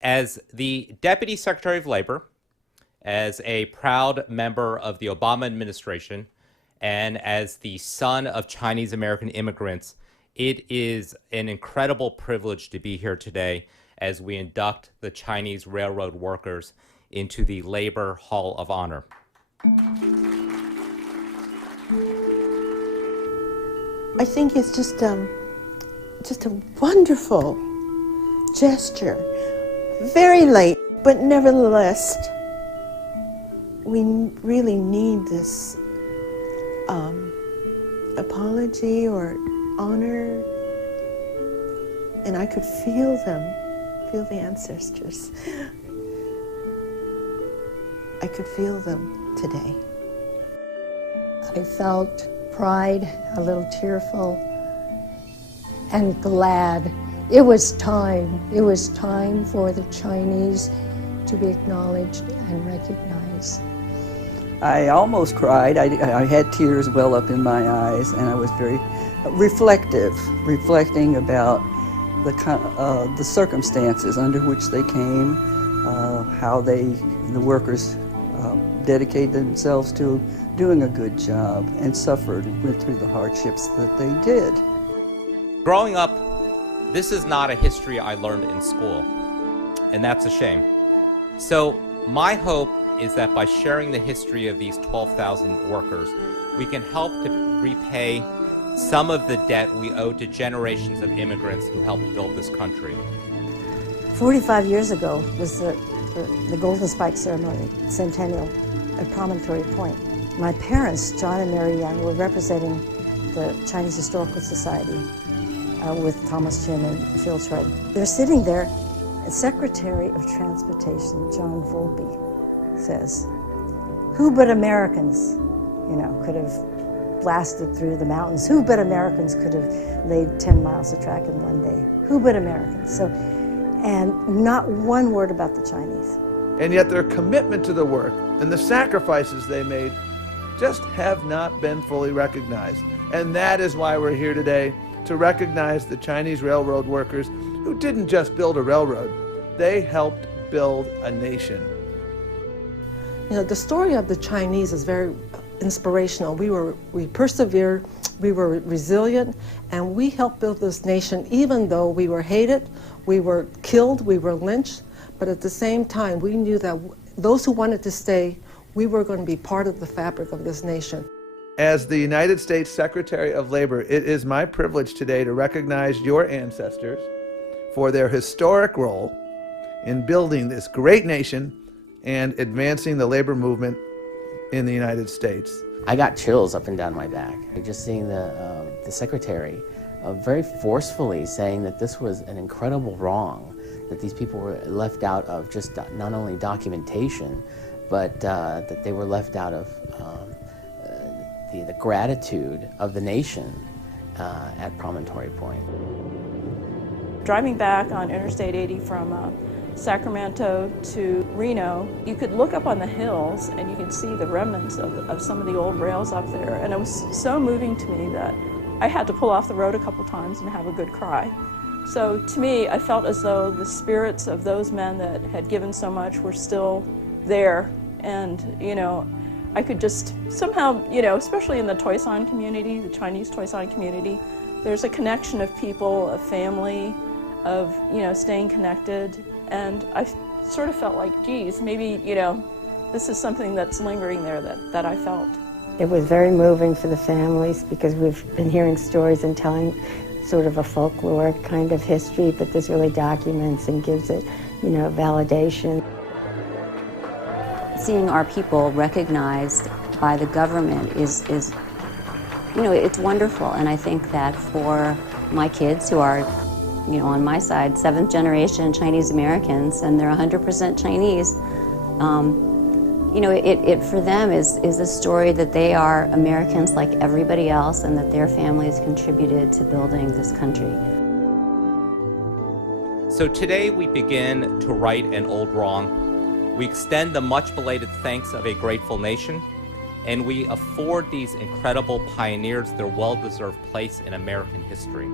As the Deputy Secretary of Labor, as a proud member of the Obama administration, and as the son of Chinese American immigrants, it is an incredible privilege to be here today as we induct the Chinese railroad workers into the Labor Hall of Honor. I think it's just a wonderful gesture. Very late, but nevertheless, we really need this apology or honor, and I could feel them, feel the ancestors. I could feel them today. I felt pride, a little tearful, and glad. It was time. It was time for the Chinese to be acknowledged and recognized. I almost cried. I had tears well up in my eyes, and I was very reflecting about the circumstances under which they came, how the workers dedicated themselves to doing a good job and suffered and went through the hardships that they did. Growing up, this is not a history I learned in school, and that's a shame. So my hope is that by sharing the history of these 12,000 workers, we can help to repay some of the debt we owe to generations of immigrants who helped build this country. 45 years ago was the Golden Spike Ceremony, centennial, at Promontory Point. My parents, John and Mary Young, were representing the Chinese Historical Society with Thomas Chin and Phil Troy. They're sitting there, and Secretary of Transportation John Volpe says, "Who but Americans, could have blasted through the mountains? Who but Americans could have laid 10 miles of track in one day? Who but Americans?" So, and not one word about the Chinese. And yet their commitment to the work and the sacrifices they made just have not been fully recognized. And that is why we're here today, to recognize the Chinese railroad workers who didn't just build a railroad, they helped build a nation. The story of the Chinese is very inspirational. We persevered, we were resilient, and we helped build this nation even though we were hated, we were killed, we were lynched, but at the same time we knew that those who wanted to stay, we were going to be part of the fabric of this nation. As the United States Secretary of Labor, it is my privilege today to recognize your ancestors for their historic role in building this great nation and advancing the labor movement in the United States. I got chills up and down my back. Just seeing the Secretary very forcefully saying that this was an incredible wrong, that these people were left out of just not only documentation, but that they were left out of the gratitude of the nation at Promontory Point. Driving back on Interstate 80 from Sacramento to Reno, you could look up on the hills and you could see the remnants of some of the old rails up there. And it was so moving to me that I had to pull off the road a couple times and have a good cry. So to me, I felt as though the spirits of those men that had given so much were still there. And, I could just somehow, especially in the Toisan community, the Chinese Toisan community, there's a connection of people, of family, of, staying connected. And I sort of felt like, geez, maybe, this is something that's lingering there that I felt. It was very moving for the families because we've been hearing stories and telling sort of a folklore kind of history, but this really documents and gives it, validation. Seeing our people recognized by the government is it's wonderful. And I think that for my kids who are, on my side, 7th generation Chinese Americans, and they're 100% Chinese, it for them is a story that they are Americans like everybody else and that their families contributed to building this country. So today we begin to right an old wrong. We extend the much belated thanks of a grateful nation, and we afford these incredible pioneers their well-deserved place in American history.